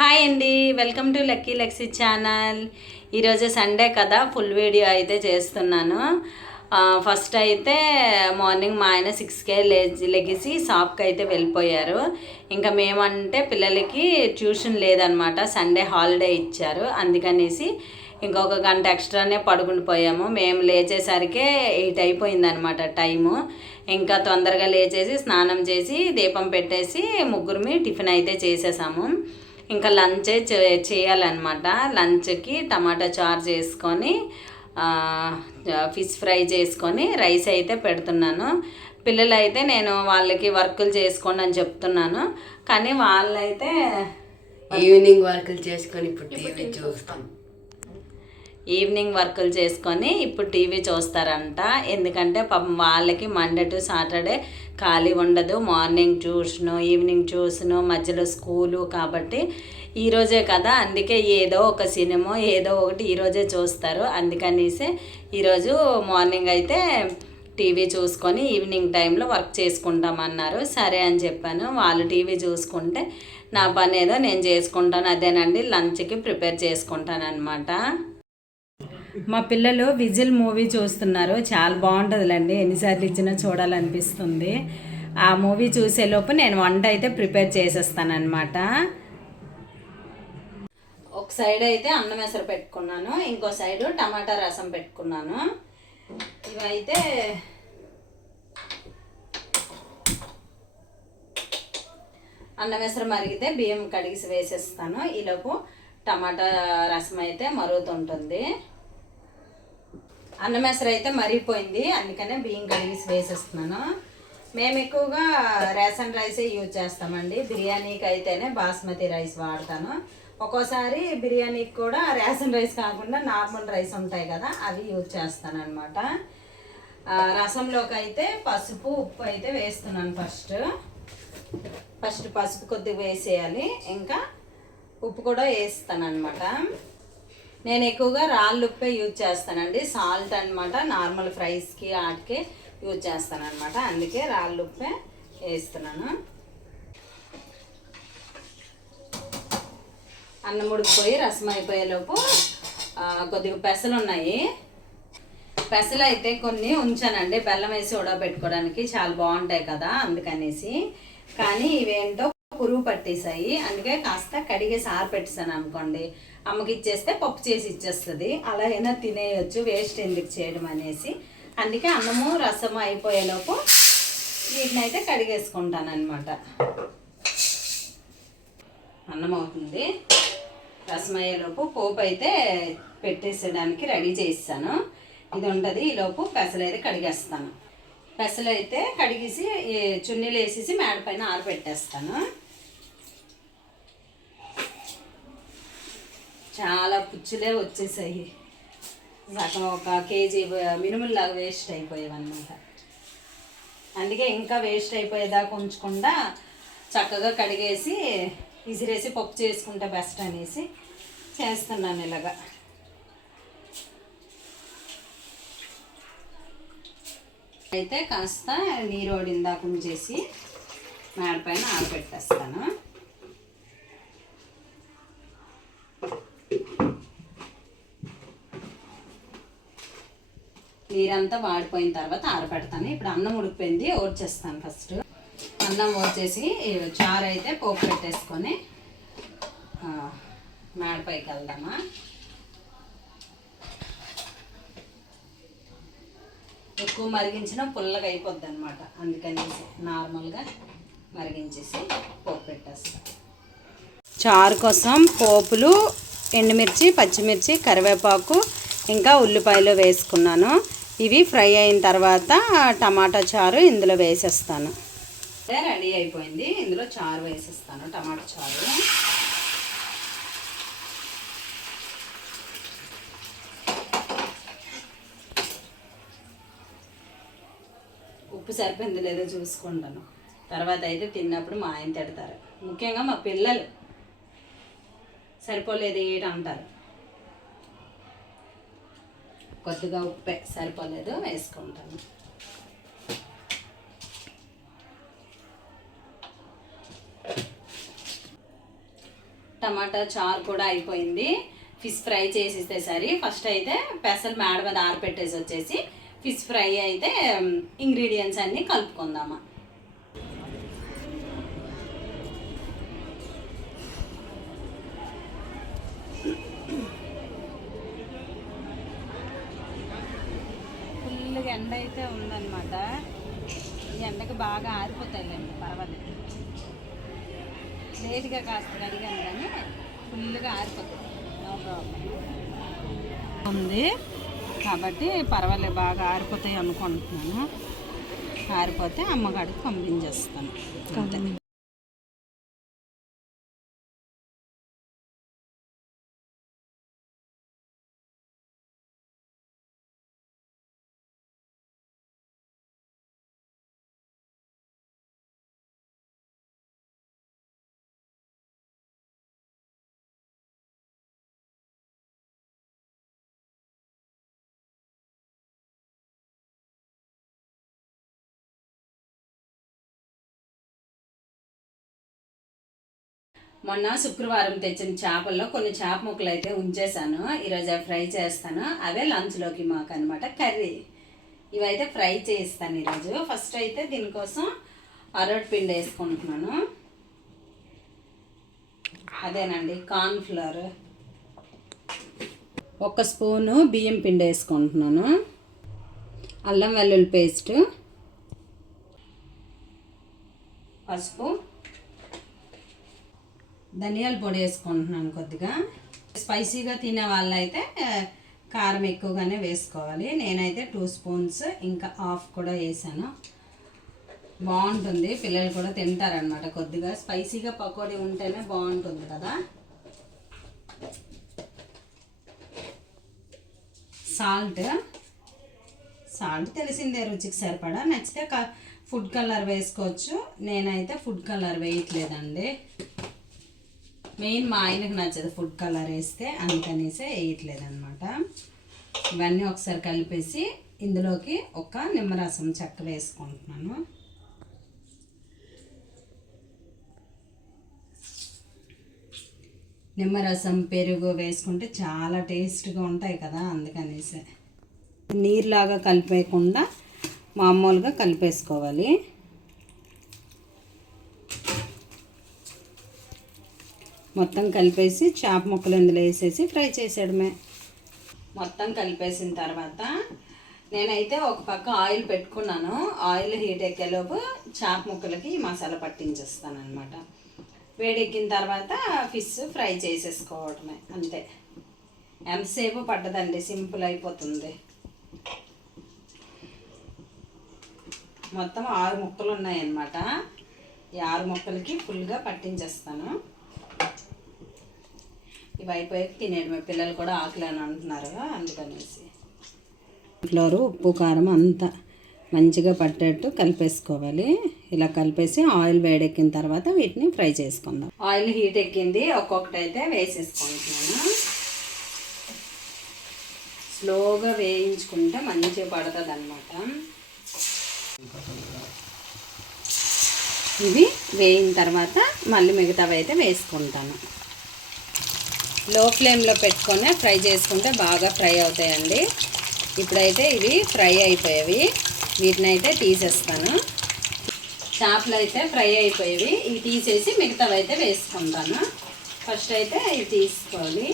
Hi అండి. Welcome to Lucky Luxy channel. ఈరోజు Sunday కదా ఫుల్ వీడియో అయితే చేస్తున్నాను. ఫస్ట్ అయితే మార్నింగ్ మా ఆయన సిక్స్కే లేచి లెగిసి షాప్కి అయితే వెళ్ళిపోయారు. ఇంకా మేమంటే పిల్లలకి ట్యూషన్ లేదనమాట సండే హాలిడే ఇచ్చారు. అందుకనేసి ఇంకొక గంట ఎక్స్ట్రానే పడుకుని పోయాము. మేము లేచేసరికే ఎయిట్ అయిపోయిందనమాట టైము. ఇంకా తొందరగా లేచేసి స్నానం చేసి దీపం పెట్టేసి ముగ్గురిమి టిఫిన్ అయితే చేసేసాము. ఇంకా లంచ్ చే- చేయాలన్నమాట. లంచ్కి టమాటా చారు చేసుకొని ఆ, ఫిష్ ఫ్రై చేసుకొని రైస్ అయితే పెడుతున్నాను. పిల్లలు అయితే నేను వాళ్ళకి వర్కులు చేసుకోండి అని చెప్తున్నాను. కానీ వాళ్ళైతే ఈవినింగ్ వర్కులు చేసుకొని ఇప్పుడు టీవీ చూస్తాం. ఈవినింగ్ వర్కులు చేసుకొని ఇప్పుడు టీవీ చూస్తారంట. ఎందుకంటే పాపం వాళ్ళకి మండే టు సాటర్డే ఖాళీ ఉండదు. మార్నింగ్ ట్యూషను ఈవినింగ్ ట్యూషను మధ్యలో స్కూలు కాబట్టి ఈరోజే కదా. అందుకే ఏదో ఒక సినిమా ఏదో ఒకటి ఈరోజే చూస్తారు. అందుకనేసి ఈరోజు మార్నింగ్ అయితే టీవీ చూసుకొని ఈవినింగ్ టైంలో వర్క్ చేసుకుంటామన్నారు. సరే అని చెప్పాను. వాళ్ళు టీవీ చూసుకుంటే నా పని ఏదో నేను చేసుకుంటాను. అదేనండి లంచ్కి ప్రిపేర్ చేసుకుంటాను అనమాట మా పిల్లలు విజిల్ మూవీ చూస్తున్నారు. చాలా బాగుంటుందిలేండి. ఎన్నిసార్లు ఇచ్చినా చూడాలనిపిస్తుంది. ఆ మూవీ చూసేలోపు నేను వంట అయితే ప్రిపేర్ చేసేస్తానమాట ఒక సైడ్ అయితే అన్నం ఎసరు పెట్టుకున్నాను. ఇంకో సైడ్ టమాటా రసం పెట్టుకున్నాను. ఇవైతే అన్నం ఎసరు మరిగితే బియ్యం కడిగిసి వేసేస్తాను. ఈలోపు టమాటా రసం అయితే మరుగుతుంటుంది. అన్నం అయితే మరిగిపోయింది. అందుకనే బియ్యం కడిగేసి వేసేస్తున్నాను. మేము ఎక్కువగా రేషన్ రైసే యూజ్ చేస్తామండి. బిర్యానీకి అయితేనే బాస్మతి రైస్ వాడతాను. ఒక్కోసారి బిర్యానీకి కూడా రేషన్ రైస్ కాకుండా నార్మల్ రైస్ ఉంటాయి కదా అవి యూజ్ చేస్తాను అనమాట రసంలోకి అయితే పసుపు ఉప్పు అయితే వేస్తున్నాను ఫస్ట్. ఫస్ట్ పసుపు కొద్దిగా వేసేయాలి. ఇంకా ఉప్పు కూడా వేస్తాను అనమాట నేను ఎక్కువగా రాళ్ళు ఉప్పే యూజ్ చేస్తానండి. సాల్ట్ అనమాట నార్మల్ ఫ్రైస్కి ఆటికి యూజ్ చేస్తాను అనమాట అందుకే రాళ్ళు ఉప్పే వేస్తున్నాను. అన్నం ఉడికిపోయి రసం అయిపోయేలోపు కొద్దిగా పెసలు ఉన్నాయి పెసలు అయితే కొన్ని ఉంచానండి. బెల్లం వేసి ఉడకబెట్టుకోవడానికి చాలా బాగుంటాయి కదా అందుకనేసి. కానీ ఇవేంటో పురుగు పట్టేశాయి. అందుకే కాస్త కడిగేసి ఆరపెట్టేసాను అనుకోండి. అమ్మకి ఇచ్చేస్తే పప్పు చేసి ఇచ్చేస్తుంది. అలా అయినా తినేయొచ్చు వేస్ట్ ఎందుకు చేయడం అనేసి. అందుకే అన్నము రసము అయిపోయేలోపు వీటిని అయితే కడిగేసుకుంటాను అనమాట అన్నం అవుతుంది రసం అయ్యేలోపు పోపు అయితే పెట్టేసేయడానికి రెడీ చేస్తాను ఇది ఉంటుంది ఈలోపు పెసలు అయితే కడిగేస్తాను. పెసలు అయితే కడిగేసి చున్నీలు వేసేసి మేడ పైన ఆరబెట్టేస్తాను. చాలా పుచ్చులే వచ్చేసాయి. సగం ఒక కేజీ మినుముల్లాగా వేస్ట్ అయిపోయావన్నమాట అందుకే ఇంకా వేస్ట్ అయిపోయేదాకా ఉంచకుండా చక్కగా కడిగేసి విసిరేసి పప్పు చేసుకుంటే బెస్ట్ అనేసి చేస్తున్నాను ఇలాగా. అయితే కాస్త నీరు ఓడిందాక చేసి మేడ పైన నీరంతా వాడిపోయిన తర్వాత ఆరబెడతాను. ఇప్పుడు అన్నం ఉడికిపోయింది ఓడ్చేస్తాను ఫస్ట్. అన్నం ఓడ్చేసి చారు అయితే పోపు పెట్టేసుకొని మేడపైకి వెళ్దామా? ఎక్కువ మరిగించిన పుల్లగా అయిపోద్ది అనమాట అందుకనేసి నార్మల్గా మరిగించేసి పోపు పెట్టేస్తాను. చారు కోసం పోపులు ఎండుమిర్చి పచ్చిమిర్చి కరివేపాకు ఇంకా ఉల్లిపాయలు వేసుకున్నాను. ఇవి ఫ్రై అయిన తర్వాత టమాటా చారు ఇందులో వేసేస్తాను. రెడీ అయిపోయింది. ఇందులో చారు వేసేస్తాను టమాటా చారు. ఉప్పు సరిపోయింది లేదో చూసుకుంటాను. తర్వాత అయితే తిన్నప్పుడు మా ఆయన తిడతారు. ముఖ్యంగా మా పిల్లలు సరిపోలేదు ఏంటంటారు. అంటారు కొద్దిగా ఉప్పే సరిపోలేదు వేసుకుంటాను. టమాటా చారు కూడా అయిపోయింది. ఫిష్ ఫ్రై చేసిస్తే సరి ఫస్ట్ అయితే పెసలు మేడ మీద ఆరపెట్టేసి వచ్చేసి ఫిష్ ఫ్రై అయితే ఇంగ్రీడియంట్స్ అన్నీ కలుపుకుందామా ఫుల్గా ఎండ అయితే ఉందన్నమాట ఈ ఎండకి బాగా ఆరిపోతాయిలేండి పర్వాలేదు లేట్గా కాస్త కడిగాను కానీ ఫుల్గా ఆరిపోతుంది ప్రాబ్లం ఉంది. కాబట్టి పర్వాలేదు బాగా ఆరిపోతాయి అనుకుంటున్నాను. ఆరిపోతే అమ్మగాడికి పంపించేస్తాను. అంతే. మొన్న శుక్రవారం తెచ్చిన చేపల్లో కొన్ని చేప ముక్కలు అయితే ఉంచేసాను ఈరోజు ఫ్రై చేస్తాను. అవే లంచ్లోకి మాకు అనమాట కర్రీ. ఇవైతే ఫ్రై చేయిస్తాను ఈరోజు. ఫస్ట్ అయితే దీనికోసం అరటి పిండి వేసుకుంటున్నాను. అదేనండి కార్న్ ఫ్లవర్ ఒక స్పూను బియ్యం పిండి వేసుకుంటున్నాను. అల్లం వెల్లుల్లి పేస్ట్. పసుపు. ధనియాల పొడి వేసుకుంటున్నాను కొద్దిగా. స్పైసీగా తినే వాళ్ళైతే కారం ఎక్కువగానే వేసుకోవాలి. నేనైతే టూ స్పూన్స్ ఇంకా హాఫ్ కూడా వేసాను. బాగుంటుంది. పిల్లలు కూడా తింటారనమాట కొద్దిగా. స్పైసీగా పకోడీ ఉంటేనే బాగుంటుంది కదా. సాల్ట్. సాల్ట్ తెలిసిందే రుచికి సరిపడా. నచ్చితే క- ఫుడ్ కలర్ వేసుకోవచ్చు. నేనైతే ఫుడ్ కలర్ వేయట్లేదండి. మెయిన్ మా ఆయనకు నచ్చదు ఫుడ్ కలర్ వేస్తే అందుకనేసే వేయట్లేదనమాట ఇవన్నీ ఒకసారి కలిపేసి ఇందులోకి ఒక నిమ్మరసం చెక్క వేసుకుంటున్నాను. నిమ్మరసం పెరుగు వేసుకుంటే చాలా టేస్ట్గా ఉంటాయి కదా అందుకనేసే. నీరులాగా కలిపేయకుండా మామూలుగా కలిపేసుకోవాలి. మొత్తం కలిపేసి చేప ముక్కలు ఇందులో వేసేసి ఫ్రై చేసేయడమే. మొత్తం కలిపేసిన తర్వాత నేనైతే ఒక పక్క ఆయిల్ పెట్టుకున్నాను. ఆయిల్ హీట్ ఎక్కేలోపు చేప ముక్కలకి మసాలా పట్టించేస్తాను అనమాట వేడెక్కిన తర్వాత ఫిష్ ఫ్రై చేసేసుకోవడమే అంతే. ఎంతసేపు పట్టదండి సింపుల్ అయిపోతుంది. మొత్తం ఆరు ముక్కలు ఉన్నాయన్నమాట. ఈ ఆరు ముక్కలకి ఫుల్గా పట్టించేస్తాను. ఇవి అయిపోయాక తినేయడమే. పిల్లలు కూడా ఆకలి అని అంటున్నారు అందుకనేసి. ఫ్లోరు ఉప్పు కారం అంతా మంచిగా పట్టేట్టు కలిపేసుకోవాలి. ఇలా కలిపేసి ఆయిల్ వేడెక్కిన తర్వాత వీటిని ఫ్రై చేసుకుందాం. ఆయిల్ హీట్ ఎక్కింది ఒక్కొక్కటి అయితే వేసేసుకుంటున్నాను. స్లోగా వేయించుకుంటే మంచిగా పడుతుంది అనమాట ఇవి వేయిన తర్వాత మళ్ళీ మిగతావి అయితే వేసుకుంటాను. లో ఫ్లేమ్లో పెట్టుకొని ఫ్రై చేసుకుంటే బాగా ఫ్రై అవుతాయండి. ఇప్పుడైతే ఇవి ఫ్రై అయిపోయేవి. వీటిని అయితే తీసేస్తాను. చేపలు అయితే ఫ్రై అయిపోయేవి. ఇవి తీసేసి మిగతావి అయితే వేసుకుంటాను. ఫస్ట్ అయితే ఇవి తీసుకోవాలి.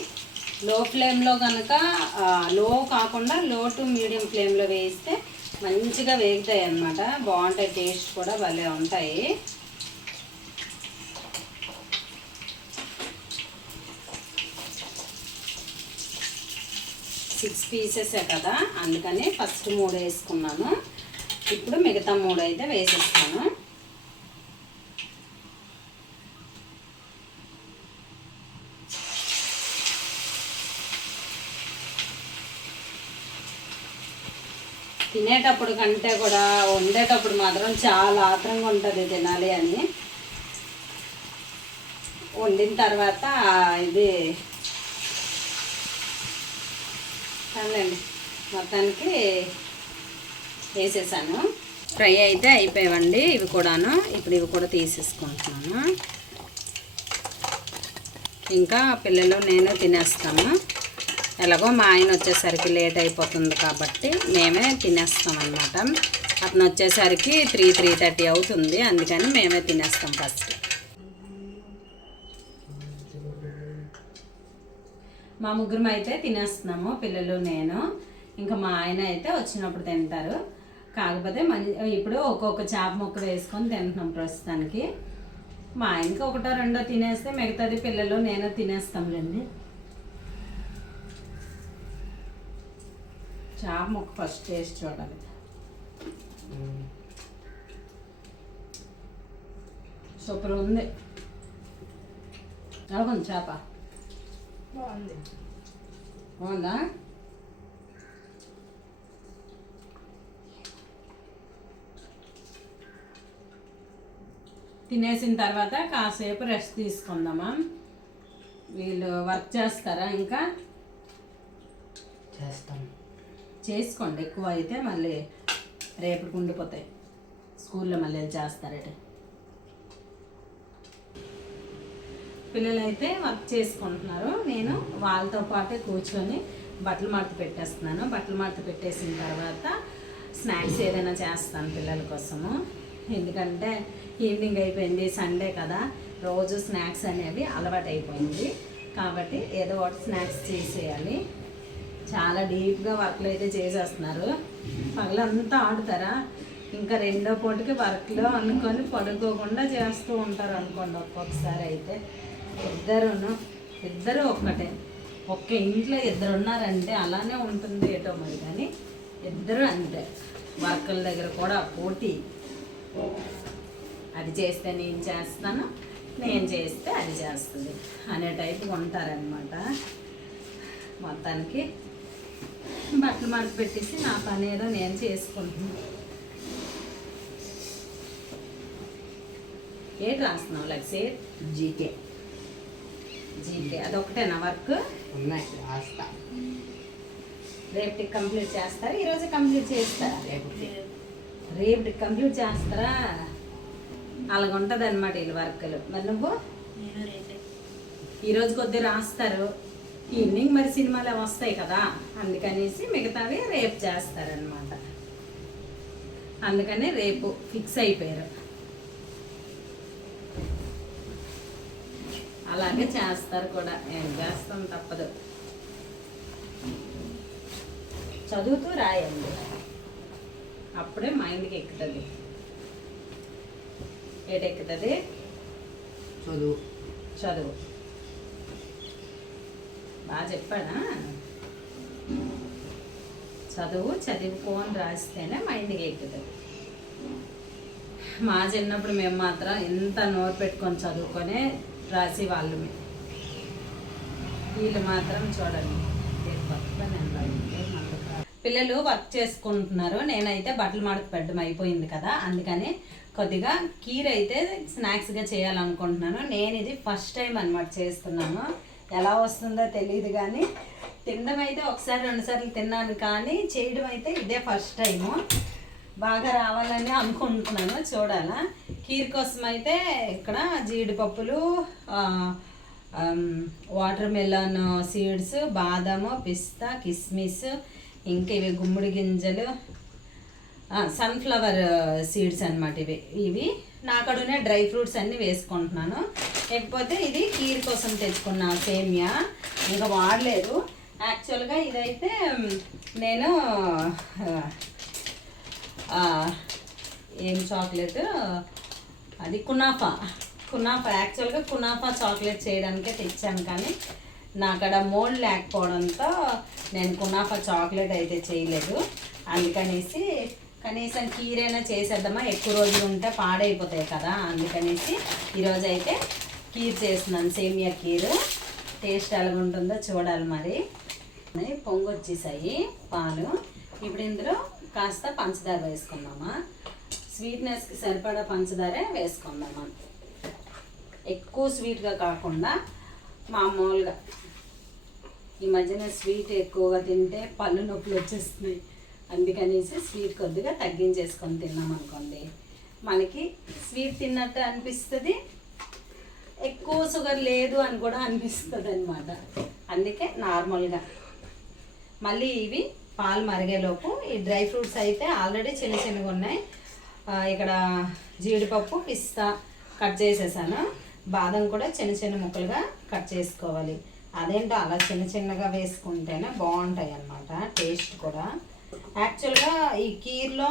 లో ఫ్లేమ్లో కనుక లో కాకుండా లో టు మీడియం ఫ్లేమ్లో వేస్తే మంచిగా వేగుతాయి అన్నమాట బాగుంటాయి టేస్ట్ కూడా భలే ఉంటాయి. సిక్స్ పీసెసే కదా అందుకని ఫస్ట్ మూడు వేసుకున్నాను. ఇప్పుడు మిగతా మూడు అయితే వేసేస్తాను. తినేటప్పుడు కంటే కూడా వండేటప్పుడు మాత్రం చాలా ఆత్రంగా ఉంటుంది తినాలి అని. వండిన తర్వాత ఇది చాలండి మొత్తానికి వేసేసాను. ఫ్రై అయితే అయిపోయావండి. ఇవి కూడాను. ఇప్పుడు ఇవి కూడా తీసేసుకుంటున్నాను. ఇంకా పిల్లలు నేను తినేస్తాము. ఎలాగో మా ఆయన వచ్చేసరికి లేట్ అయిపోతుంది కాబట్టి మేమే తినేస్తాం అన్నమాట అతను వచ్చేసరికి త్రీ త్రీ థర్టీ అవుతుంది. అందుకని మేమే తినేస్తాం ఫస్ట్. మా ముగ్గురం అయితే తినేస్తున్నాము పిల్లలు నేను. ఇంకా మా ఆయన అయితే వచ్చినప్పుడు తింటారు. కాకపోతే మని ఇప్పుడు ఒక్కొక్క చేప ముక్క వేసుకొని తింటున్నాం ప్రస్తుతానికి. మా ఆయనకి ఒకటో రెండో తినేస్తే మిగతాది పిల్లలు నేను తినేస్తాంలేండి చేప ముక్క ఫస్ట్ టేస్ట్ చూడాలి. సూపర్ ఉంది. ఎలా ఉంది చేప? బాగుంది. బాగుందా? తినేసిన తర్వాత కాసేపు రెస్ట్ తీసుకుందామా? వీళ్ళు వర్క్ చేస్తారా ఇంకా? చేస్తాం. చేసుకోండి ఎక్కువ అయితే మళ్ళీ రేపటికి ఉండిపోతాయి స్కూల్లో మళ్ళీ చేస్తారట? పిల్లలు అయితే వర్క్ చేసుకుంటున్నారు. నేను వాళ్ళతో పాటే కూర్చొని బట్టలు మడత పెట్టేస్తున్నాను. బట్టలు మడత పెట్టేసిన తర్వాత స్నాక్స్ ఏదైనా చేస్తాను పిల్లల కోసము. ఎందుకంటే ఈవినింగ్ అయిపోయింది సండే కదా. రోజు స్నాక్స్ అనేవి అలవాటు అయిపోయింది కాబట్టి ఏదో ఒకటి స్నాక్స్ చేసేయాలి. చాలా డీప్గా వర్క్లు అయితే చేసేస్తున్నారు. పగలంతా ఆడుతారా? ఇంకా రెండో పూటకి వర్క్లో అనుకొని పడుకోకుండా చేస్తూ ఉంటారు అనుకోండి ఒక్కొక్కసారి అయితే. ఇద్దరును ఇద్దరు ఒక్కటే. ఒక్క ఇంట్లో ఇద్దరు ఉన్నారంటే అలానే ఉంటుంది ఏటో మరి కానీ ఇద్దరు అంతే. వర్కల దగ్గర కూడా పోటీ. అది చేస్తే నేను చేస్తాను నేను చేస్తే అది చేస్తుంది అనే టైపు ఉంటారనమాట మొత్తానికి బట్టలు మడత పెట్టేసి నా పని ఏదో నేను చేసుకుంటున్నాను. ఏ రాస్తున్నావు లక్సే జీకే. జీకే. అదొకటేనా వర్క్. ఉన్నాయి. రాస్తా. రేపటికి కంప్లీట్ చేస్తారా? ఈరోజు కంప్లీట్ చేస్తారా? రేపటికి కంప్లీట్ చేస్తారా? అలాగ ఉంటుంది అనమాట వీళ్ళ వర్క్లు. మరి నువ్వు? ఈరోజు కొద్ది రాస్తారు. ఈవినింగ్ మరి సినిమాలు వస్తాయి కదా? అందుకనేసి మిగతావి రేపు చేస్తారనమాట అందుకని రేపు ఫిక్స్ అయిపోయారు. అలాగే చేస్తారు కూడా. ఏం చేస్తాం తప్పదు. చదువుతూ రాయండి. అప్పుడే మైండ్కి ఎక్కుతుంది. ఏటెక్కుతుంది? చదువు. చదువు. బాగా చెప్పాడా చదువు చదువుకోని రాస్తేనే మైండ్కి ఎక్కుతుంది. మా చిన్నప్పుడు మేము మాత్రం ఎంత నోరు పెట్టుకొని చదువుకొనే రాసి వాళ్ళమే. వీళ్ళు మాత్రం చూడండి. పిల్లలు వర్క్ చేసుకుంటున్నారు. నేనైతే బట్టలు మడత పెట్టడం అయిపోయింది కదా. అందుకని కొద్దిగా కీర్ అయితే స్నాక్స్గా చేయాలనుకుంటున్నాను. నేను ఇది ఫస్ట్ టైం అనమాట చేస్తున్నాను. ఎలా వస్తుందో తెలియదు కానీ తినడం అయితే ఒకసారి రెండుసార్లు తిన్నాను కానీ చేయడం అయితే ఇదే ఫస్ట్ టైము బాగా రావాలని అనుకుంటున్నాను. చూడాలా? కీర్ కోసం అయితే ఇక్కడ జీడిపప్పులు వాటర్ మెలన్ సీడ్స్ బాదము పిస్తా కిస్మిస్ ఇంకా ఇవి గుమ్మడి గింజలు సన్ఫ్లవర్ సీడ్స్ అనమాట ఇవి. ఇవి నాకడునే డ్రై ఫ్రూట్స్ అన్నీ వేసుకుంటున్నాను. లేకపోతే ఇది కీర్ కోసం తెచ్చుకున్న సేమియా. ఇంకా వాడలేదు. యాక్చువల్గా ఇదైతే నేను ఏం చాక్లెట్ అది కునాఫా. కునాఫా యాక్చువల్గా కునాఫా చాక్లెట్ చేయడానికే తెచ్చాను కానీ నాకడ మోల్డ్ లేకపోవడంతో నేను కునాఫా చాక్లెట్ అయితే చేయలేదు. అందుకనేసి కనీసం కీరైనా చేసేద్దామా ఎక్కువ రోజులు ఉంటే పాడైపోతాయి కదా అందుకనేసి ఈరోజు అయితే కీర్ చేస్తున్నాను సేమియా కీరు. టేస్ట్ ఎలా ఉంటుందో చూడాలి మరి. పొంగు వచ్చేసాయి పాలు. ఇప్పుడు ఇందులో కాస్త పంచదార వేసుకుందామా. స్వీట్నెస్కి సరిపడా పంచదారే వేసుకుందామా ఎక్కువ స్వీట్గా కాకుండా మామూలుగా. ఈ మధ్యన స్వీట్ ఎక్కువగా తింటే పళ్ళు నొప్పులు వచ్చేస్తున్నాయి. అందుకనేసి స్వీట్ కొద్దిగా తగ్గించేసుకొని తిన్నాం అనుకోండి. మనకి స్వీట్ తిన్నట్టు అనిపిస్తుంది ఎక్కువ షుగర్ లేదు అని కూడా అనిపిస్తుంది అనమాట అందుకే నార్మల్గా. మళ్ళీ ఇవి పాలు మరిగేలోపు ఈ డ్రై ఫ్రూట్స్ అయితే ఆల్రెడీ చిన్న చిన్నగా ఉన్నాయి ఇక్కడ జీడిపప్పు పిస్తా కట్ చేసేసాను. బాదం కూడా చిన్న చిన్న ముక్కలుగా కట్ చేసుకోవాలి. అదేంటో అలా చిన్న చిన్నగా వేసుకుంటేనే బాగుంటాయి అన్నమాట టేస్ట్ కూడా. యాక్చువల్గా ఈ కీర్లో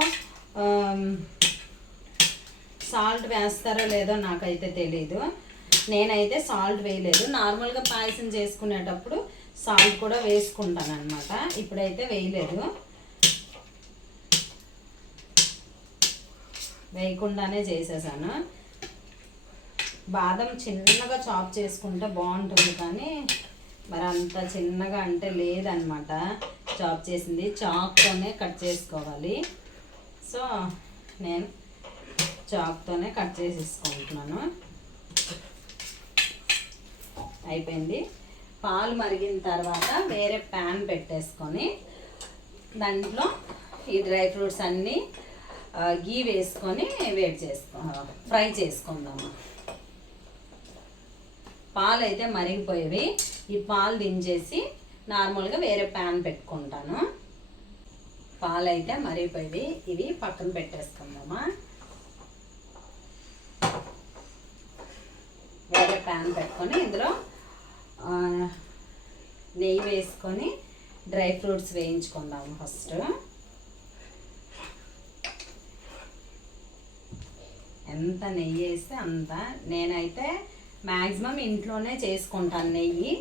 సాల్ట్ వేస్తారో లేదో నాకైతే తెలీదు. నేనైతే సాల్ట్ వేయలేదు. నార్మల్గా పాయసం చేసుకునేటప్పుడు సాల్ట్ కూడా వేసుకుంటాను అనమాట ఇప్పుడైతే వేయలేదు. వేయకుండానే చేసేసాను. బాదం చిన్నగా చాప్ చేసుకుంటే బాగుంటుంది కానీ మరి అంత చిన్నగా అంటే లేదనమాట చాప్ చేసింది. చాక్తోనే కట్ చేసుకోవాలి. సో నేను చాక్తోనే కట్ చేసేసుకుంటున్నాను. అయిపోయింది. పాలు మరిగిన తర్వాత వేరే ప్యాన్ పెట్టేసుకొని దాంట్లో ఈ డ్రై ఫ్రూట్స్ అన్నీ గీ వేసుకొని వేడి చేసుకో ఫ్రై చేసుకుందాము. పాలు అయితే మరిగిపోయేవి. ఈ పాలు దించేసి నార్మల్గా వేరే ప్యాన్ పెట్టుకుంటాను. పాలు అయితే మరిగిపోయేవి. ఇవి పక్కన పెట్టేసుకుందామా. వేరే ప్యాన్ పెట్టుకొని ఇందులో నెయ్యి వేసుకొని డ్రై ఫ్రూట్స్ వేయించుకుందాము ఫస్ట్. ఎంత నెయ్యి వేస్తే అంత. నేనైతే మ్యాక్సిమం ఇంట్లోనే చేసుకుంటాను నెయ్యి.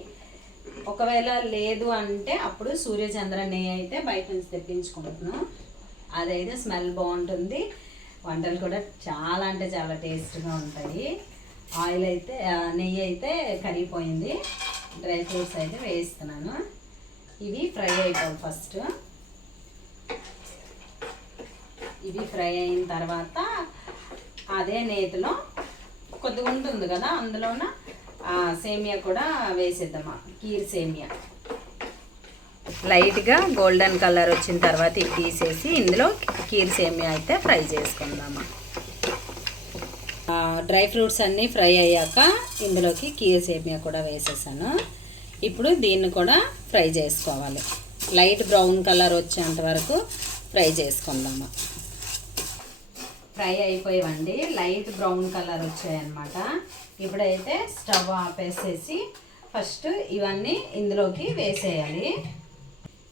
ఒకవేళ లేదు అంటే అప్పుడు సూర్యచంద్ర నెయ్యి అయితే బయట నుంచి తెప్పించుకుంటున్నాను. అదైతే స్మెల్ బాగుంటుంది. వంటలు కూడా చాలా అంటే చాలా టేస్ట్గా ఉంటాయి. ఆయిల్ అయితే నెయ్యి అయితే కరిగిపోయింది. డ్రై ఫ్రూట్స్ అయితే వేస్తున్నాను. ఇవి ఫ్రై అయిపోవు ఫస్ట్. ఇవి ఫ్రై అయిన తర్వాత అదే నేతిలో కొద్దిగా ఉంటుంది కదా అందులోన సేమియా కూడా వేసేద్దామా కీర్ సేమియా. లైట్గా గోల్డెన్ కలర్ వచ్చిన తర్వాత ఇది తీసేసి ఇందులో కీర్ సేమియా అయితే ఫ్రై చేసుకుందామా డ్రై ఫ్రూట్స్ అన్నీ ఫ్రై అయ్యాక ఇందులోకి కీర్ సేమియా కూడా వేసేసాను. ఇప్పుడు దీన్ని కూడా ఫ్రై చేసుకోవాలి. లైట్ బ్రౌన్ కలర్ వచ్చేంత వరకు ఫ్రై చేసుకుందాము ఫ్రై అయిపోయావండి. లైట్ బ్రౌన్ కలర్ వచ్చాయన్నమాట. ఇప్పుడైతే స్టవ్ ఆపేసేసి ఫస్ట్ ఇవన్నీ ఇందులోకి వేసేయాలి.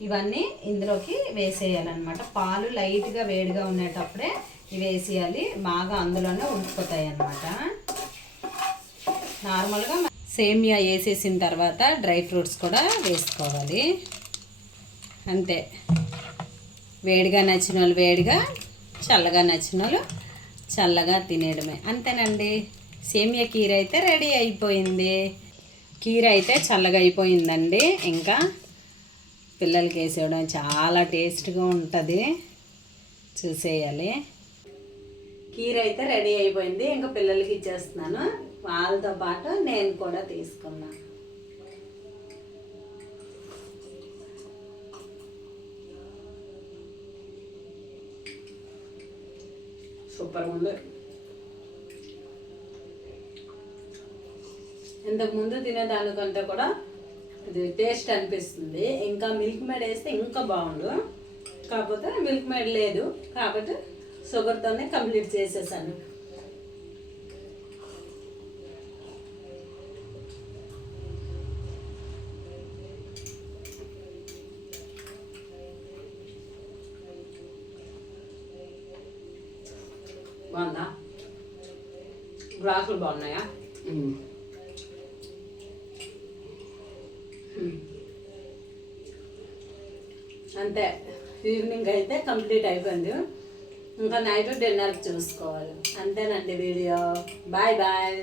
ఇవన్నీ ఇందులోకి వేసేయాలన్నమాట. పాలు లైట్గా వేడిగా ఉండేటప్పుడే ఇవి వేసేయాలి. బాగా అందులోనే ఉడికిపోతాయి అన్నమాట నార్మల్గా సేమియా వేసేసిన తర్వాత డ్రై ఫ్రూట్స్ కూడా వేసుకోవాలి. అంతే. వేడిగా నచ్చిన వాళ్ళు వేడిగా చల్లగా నచ్చిన వాళ్ళు చల్లగా తినేయడమే. అంతేనండి. సేమియా కీర అయితే రెడీ అయిపోయింది. కీర అయితే చల్లగా అయిపోయిందండి. ఇంకా పిల్లలకి వేసేయడం చాలా టేస్ట్గా ఉంటుంది. చూసేయాలి. కీర అయితే రెడీ అయిపోయింది. ఇంకా పిల్లలకి ఇచ్చేస్తున్నాను. వాళ్ళతో పాటు నేను కూడా తీసుకున్నాను సూపర్ ఉంది. ఇంతకు ముందు తినేదానికంటే కూడా ఇది టేస్ట్ అనిపిస్తుంది. ఇంకా మిల్క్ మేడ్ వేస్తే ఇంకా బాగుండు. కాకపోతే మిల్క్ మేడ్ లేదు. కాబట్టి షుగర్తోనే కంప్లీట్ చేసేసాను. బాగుందా? గ్లాసులు బాగున్నాయా. అంతే. ఈవినింగ్ అయితే కంప్లీట్ అయిపోయింది. ఇంకా నైట్ డిన్నర్ చూసుకోవాలి. అంతేనండి వీడియో. Bye bye.